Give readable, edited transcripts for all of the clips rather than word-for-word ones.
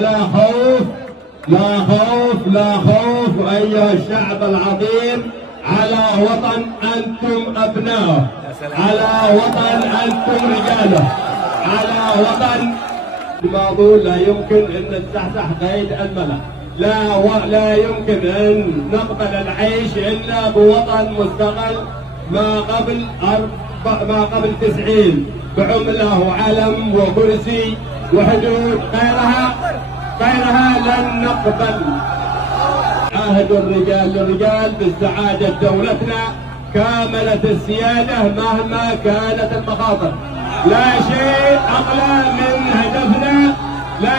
ولا خوف، لا خوف لا خوف أيها الشعب العظيم، على وطن أنتم أبناؤه، على وطن أنتم رجاله، على وطن الماضي لا يمكن أن نستحسح قيد الملأ، لا يمكن أن نقبل العيش إلا بوطن مستقل ما قبل 90 بعملة وعلم وكرسي وحدود، غيرها لن نقبل. عهد الرجال للرجال باستعادة دولتنا كاملة السيادة مهما كانت المخاطر. لا شيء أغلى من هدفنا، لا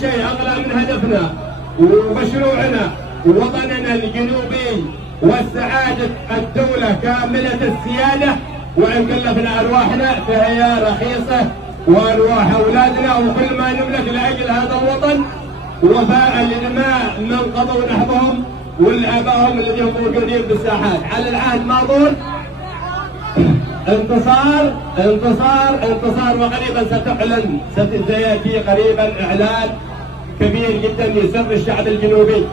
شيء أغلى من هدفنا ومشروعنا ووطننا الجنوبي واستعادة الدولة كاملة السيادة، وإن كلفنا أرواحنا فهي رخيصة، وأرواح أولادنا وكل ما نملك لأجل هذا الوطن وفاء لدماء من قضوا نحبهم والآبائهم الذين موجودين بالساحات. على العهد الماضي انتصار وقريبا سيأتي قريبا إعلان كبير جدا لسر الشعب الجنوبي.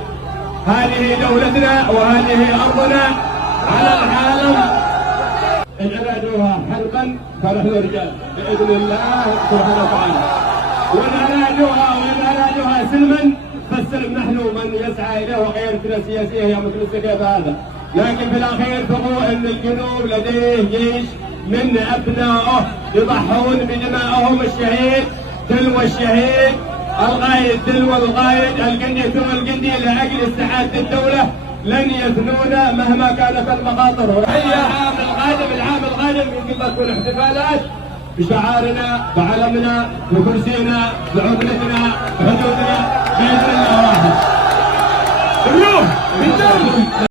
هذه دولتنا وهذه أرضنا على العالم. إن أرادوها حربا فنحن رجال بإذن الله سبحانه وتعالى، وإن أرادوها سلما فالسلم نحن من يسعى إليه، وقيادتنا السياسية هي متمسكة بهذا. لكن في الأخير فهو أن الجنوب لديه جيش من أبنائه يضحون بدمائهم الشهيد تلو الشهيد، القائد تلو القائد، الجندي تلو الجندي، لأجل استعادة الدولة لن يفنون مهما كانت المخاطر. العام القادم يمكن تكون احتفالات بشعارنا بعلمنا بكرسينا بعملتنا بحدودنا بإذن الله واحد. الروح بالدم.